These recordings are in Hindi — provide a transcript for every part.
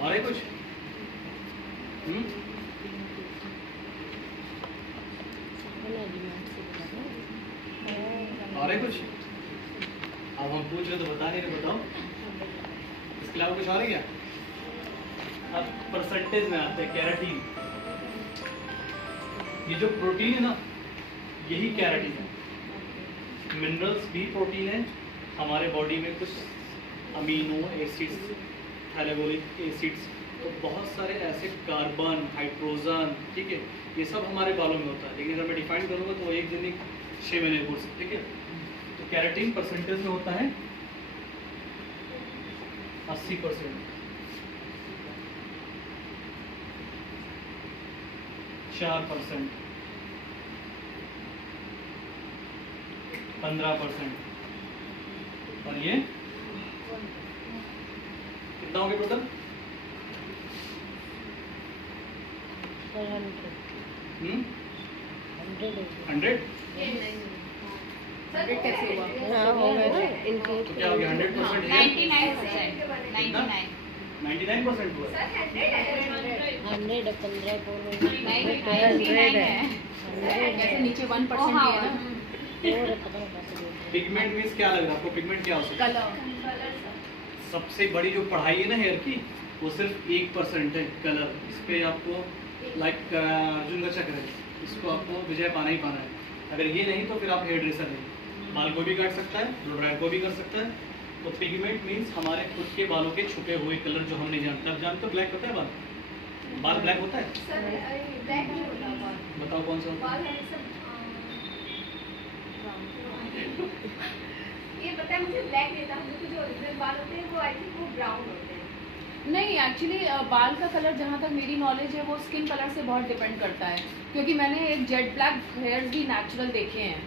और है कुछ? और है कुछ? अब हम पूछ रहे तो बता नहीं रहे, बताओ। इसके अलावा कुछ और है क्या? अब परसेंटेज में आते हैं कैराटीन। ये जो प्रोटीन है ना, यही कैराटीन है। मिनरल्स भी प्रोटीन है। हमारे बॉडी में कुछ अमीनो एसिड्स, थैलेमोनिक एसिड्स, तो बहुत सारे ऐसे कार्बन, हाइड्रोजन, ठीक है, ये सब हमारे बालों में होता है। लेकिन अगर मैं डिफाइन करूँगा तो एक दिन 6 महीने कोर्स, ठीक है। तो कैराटीन परसेंटेज में होता है 80%, 4%, 15%, और ये कितना हो गया टोटल? 100? कैसे हुआ? हाँ हो गया ना इनके। तो क्या हो गया? 100% 99%। 99% हुआ। 100 15 बोलो। 99 है। जैसे नीचे 1% ही है ना। और पता नहीं कैसे बोलते हैं। पिगमेंट मीन्स क्या लग रहा है आपको? पिगमेंट क्या हो सकता है? कलर। सबसे बड़ी जो पढ़ाई है ना हेयर की, वो सिर्फ 1% है, कलर। इस पे आपको लाइक अर्जुन का चक्र है, इसको आपको विजय पाना ही पाना है। अगर ये नहीं तो फिर आप हेयर ड्रेसर नहीं। बाल को भी काट सकता है, ब्लो ड्रायर को भी कर सकता है। तो पिगमेंट मीन्स हमारे खुद के बालों के छुपे हुए कलर जो हम नहीं जानते। अब जानते हो ब्लैक होता है बाल? बाल ब्लैक होता है? सर ब्लैक नहीं होता बाल। बताओ कौन सा होता बाल है? है सब ये पता है मुझे, ब्लैक नहीं था। मुझे जो ओरिजिनल बाल होते हैं वो आई थिंक वो ब्राउन होते हैं। नहीं, एक्चुअली बाल का कलर जहाँ तक मेरी नॉलेज है वो स्किन कलर से बहुत डिपेंड करता है, क्योंकि मैंने एक जेट ब्लैक हेयर्स भी नेचुरल देखे हैं।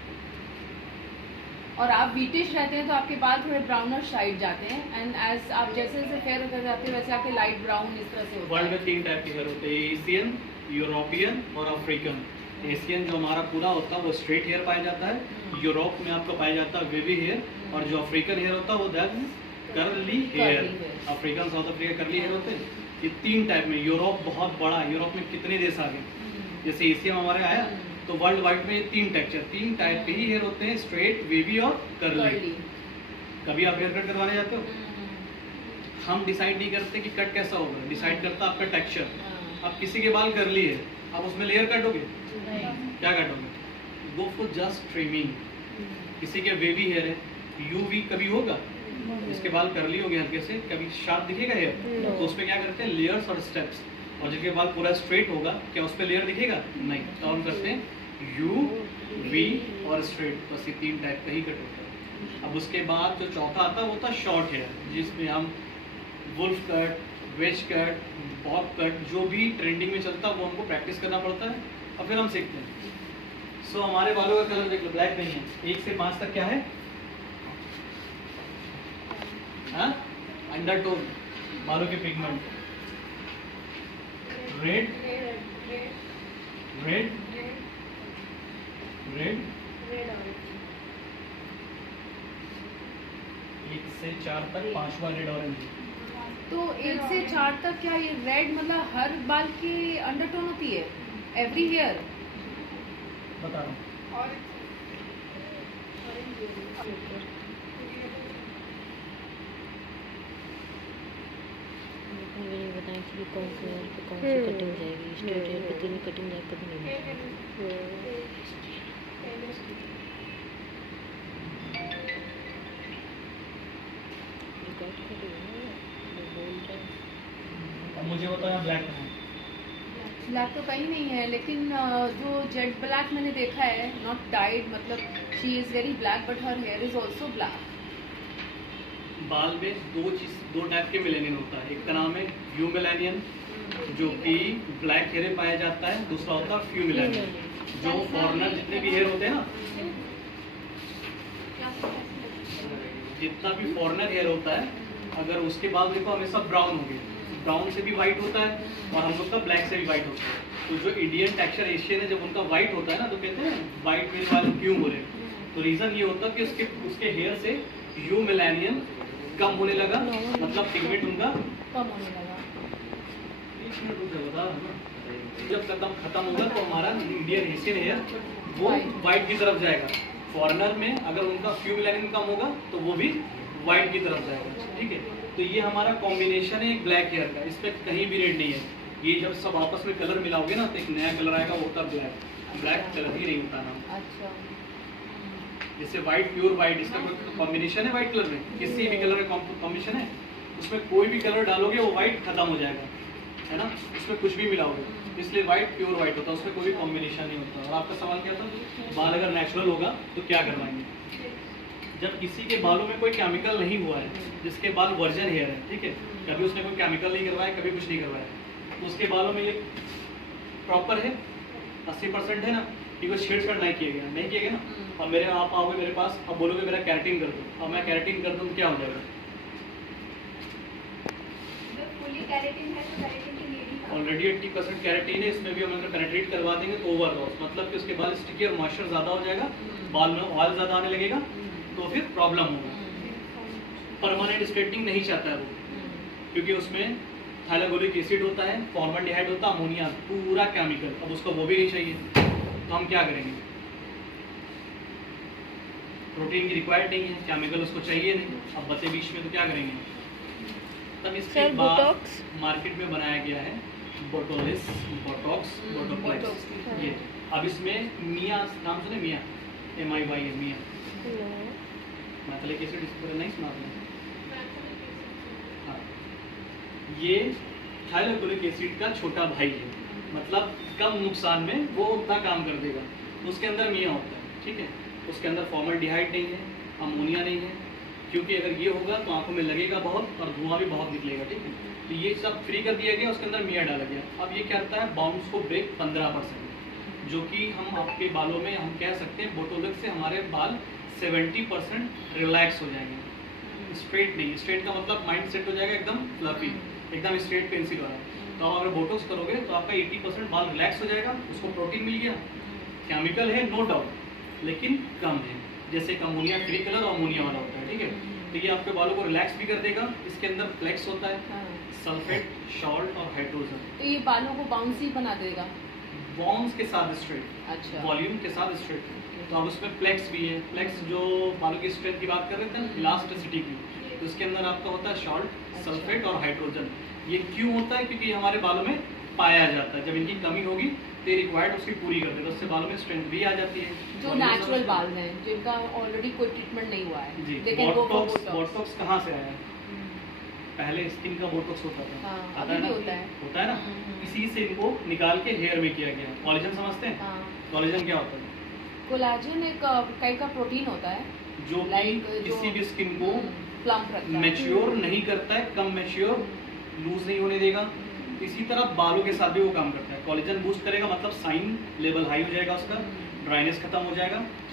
और आप ब्रिटिश रहते हैं तो आपके बाल थोड़े ब्राउनर साइड जाते हैं, एंड एज आप जैसे जैसे फेयर होते जाते हैं वैसे आपके लाइट ब्राउन इस तरह से होता वर्ल्ड है। में 3 टाइप के हेयर होते हैं, एशियन, यूरोपियन और अफ्रीकन। एशियन जो हमारा पूरा होता है वो स्ट्रेट हेयर पाया जाता है। यूरोप में आपको पाया जाता है वेवी हेयर, और जो अफ्रीकन हेयर होता है वो that curly hair. African, South Africa curly hair होते हैं। ये 3 टाइप में। यूरोप बहुत बड़ा है, यूरोप में कितने देश आ गए। जैसे एशिया में हमारे आया तो वर्ल्ड वाइड में 3 टेक्सचर, 3 टाइप के ही हेयर होते हैं, स्ट्रेट, वेवी और कर्ली। कभी आप हेयर कट करवाने जाते हो? हम डिसाइड नहीं करते कि कट कैसा होगा, डिसाइड करता आपका टेक्सचर। अब किसी के बाल कर्ली है, आप उसमें लेयर कटोगे? क्या कटोगे? Go for just trimming. किसी के वेवी हेयर है, यूवी कभी होगा, जिसके बाल कर्ली हो गए हल्के से, कभी शार्प दिखेगा हेयर? तो उस पर क्या करते हैं? लेयर्स और स्टेप्स। और जिनके बाल पूरा स्ट्रेट होगा, क्या उस पर लेयर दिखेगा? नहीं। तो हम करते हैं यू, वी और स्ट्रेट। बस ये 3 टाइप का ही कट होता है। अब उसके बाद जो चौथा आता है वो था शॉर्ट हेयर, जिसमें हम wolf cut, wedge cut, bob cut, जो भी ट्रेंडिंग में चलता है वो हमको प्रैक्टिस करना पड़ता है और फिर हम सीखते हैं। सो हमारे बालों का कलर देख लो, ब्लैक नहीं है। 1 से 5 तक क्या है? अंडरटोन, बालों के पिगमेंट। रेड, रेड, रेड, 1 से 4 तक 5वां रेड ऑरेंज। तो 1 से 4 तक क्या ये रेड मतलब हर बाल की अंडरटोन होती है? Every hair? बता रहा हूँ। मुझे नहीं बताएं कि कौन से हेयर पे कौन सी कटिंग जाएगी। स्ट्रेट हेयर पे कितनी कटिंग जाएगी पता नहीं। अब मुझे बताओ यहाँ ब्लैक कहाँ है? ब्लैक तो कहीं नहीं है, लेकिन जो जेट ब्लैक मैंने देखा है, नॉट डाइड, मतलब she is very black but her here is also black. बाल में 2 टाइप के मिलेनियन होता है। एक का नाम है यू मिलेनियन, जो कि ब्लैक हेयर में पाया जाता है। दूसरा होता है फ्यू मिलेनियन, जो फॉरेनर जितने भी हेयर होते हैं ना, जितना भी फॉरेनर हेयर होता है, अगर उसके बाल देखो हमेशा ब्राउन होंगे, ब्राउन से भी वाइट होता है और हम लोग का ब्लैक से भी वाइट होता है। तो जो इंडियन टेक्सचर एशियन है, जब उनका वाइट होता है ना तो कहते हैं वाइट हेयर वाले क्यों हो रहे हैं? तो रीज़न ये होता है कि उसके हेयर से यू मिलेनियन कम होने लगा, मतलब पिगमेंट उनका कम होने लगा। बता रहा हूं ना, जब कदम खत्म होगा तो हमारा इंडियन एशियन हेयर वो वाइट की तरफ जाएगा। फॉरेनर में अगर उनका फ्यू मिलानिन कम होगा तो वो भी वाइट की तरफ जाएगा, ठीक है। तो ये हमारा कॉम्बिनेशन है एक ब्लैक हेयर का, इस पर कहीं भी रेड नहीं है। ये जब सब आपस में कलर मिलाओगे ना तो एक नया कलर आएगा, वो होता ब्लैक। ब्लैक कलर ही नहीं होता ना। अच्छा। जैसे वाइट, प्योर वाइट, इसका कोई कॉम्बिनेशन है वाइट कलर में, किसी भी कलर का कॉम्बिनेशन है, उसमें कोई भी कलर डालोगे वो वाइट खत्म हो जाएगा, है ना। उसमें कुछ भी मिलाओगे, इसलिए वाइट प्योर वाइट होता है, उसमें कोई कॉम्बिनेशन नहीं होता। और आपका सवाल क्या था, बाल अगर नेचुरल होगा तो क्या करवाएंगे? जब किसी के बालों में कोई केमिकल नहीं हुआ है, जिसके बाल वर्जन हेयर है, ठीक है, कभी उसने कोई केमिकल नहीं करवाया, कभी कुछ नहीं करवाया, तो उसके बालों में ये प्रॉपर है, 80% है ना, कि कोई छेड़छाड़ नहीं किया गया, नहीं किया गया ना। अब मेरे आप आओगे मेरे पास, अब बोलोगे मेरा कैरेटिन कर दो, अब मैं कैरेटिन कर दूँ तो क्या हो जाएगा? जब फुली कैरेटिन है तो कैरेटिन की नीड ही ऑलरेडी 80% कैरेटिन है, इसमें भी हम अगर पेनिट्रेट करवा देंगे तो ओवर लॉस, मतलब कि उसके बाल स्टिकी और मॉइस्चर ज़्यादा हो जाएगा, बाल में ऑयल ज़्यादा आने लगेगा, तो फिर प्रॉब्लम होगा। परमानेंट स्ट्रेटनिंग नहीं चाहता है वो, क्योंकि उसमें थाइलाकोलिक एसिड होता है, फॉर्मल्डिहाइड होता है, अमोनिया, पूरा केमिकल। अब उसको वो भी नहीं चाहिए, तो हम क्या करेंगे? प्रोटीन की रिक्वायर्ड नहीं है, केमिकल उसको चाहिए नहीं, अब बचे बीच में तो क्या करेंगे? तब इसके सर, बाद बोटॉक्स? मार्केट में बनाया गया है बोटोलिस, बोटॉक्स, बोटोप्लेक्स। ये अब इसमें मिया नाम सुने? मिया, MIY है मिया, मैथिलिक एसिड, इसको नहीं सुना आपने? हाँ, ये थाइलाकोलिक एसिड का छोटा भाई है, मतलब कम नुकसान में वो उतना काम कर देगा। उसके अंदर मिया होता है, ठीक है, उसके अंदर फॉर्मल्डिहाइड नहीं है, अमोनिया नहीं है, क्योंकि अगर ये होगा तो आंखों में लगेगा बहुत और धुआं भी बहुत निकलेगा, ठीक है। तो ये सब फ्री कर दिया गया, उसके अंदर मिया डाला गया। अब ये क्या करता है? बाउंस को ब्रेक 15%, जो कि हम आपके बालों में हम कह सकते हैं बोटोलिक से हमारे बाल 70% रिलैक्स हो जाएंगे। स्ट्रेट नहीं, स्ट्रेट का मतलब माइंड सेट हो जाएगा एकदम फ्लफी, एकदम स्ट्रेट पेंसिल वाला। तो आप अगर बोटॉक्स करोगे तो आपका 80% बाल रिलैक्स हो जाएगा, उसको प्रोटीन मिल गया, केमिकल है नो डाउट, लेकिन कम है, जैसे अमोनिया फ्री कलर और अमोनिया वाला होता है, ठीक है। तो ये आपके बालों को रिलैक्स भी कर देगा। इसके अंदर फ्लेक्स होता है, सल्फेट, सॉल्ट और हाइड्रोजन। तो ये बालों को बाउंसी बना देगा। बाउंस के साथ स्ट्रेट, अच्छा। वॉल्यूम के साथ स्ट्रेट। तो अब उसमें फ्लेक्स भी है। फ्लेक्स जो बालों की स्ट्रेंथ की बात कर रहे थे ना, इलास्टिसिटी की, तो उसके अंदर आपका होता है सॉल्ट, सल्फेट और हाइड्रोजन। ये क्यों होता है? क्योंकि ये हमारे बालों में पाया जाता है। जब इनकी कमी होगी तो ये रिक्वायर्ड उसकी पूरी करते हैं, तो उससे बालों में स्ट्रेंथ भी आ जाती है। जो नेचुरल बाल हैं, जिनका ऑलरेडी कोई ट्रीटमेंट नहीं हुआ है, जी, लेकिन वो बोटॉक्स कहाँ से आया है? पहले स्किन का बोटॉक्स होता था, हाँ, आता अभी है भी ना, होता है। ना, इसी से इनको निकाल के हेयर में किया गया। कोलेजन समझते हैं? हाँ। कोलेजन क्या होता है? कोलाजन एक टाइप का प्रोटीन होता है, जो कि Like, किसी भी स्किन को प्लम्प रखता है। मैच्योर नहीं करता है, कम मैच्योर, लूज नहीं होने देगा। इसी तरह बालों के साथ भी वो काम करता है। कोलेजन बूस्ट करेगा, मतलब साइन लेवल हाई हो जाएगा, उसका ड्राइनेस खत्म हो जाएगा,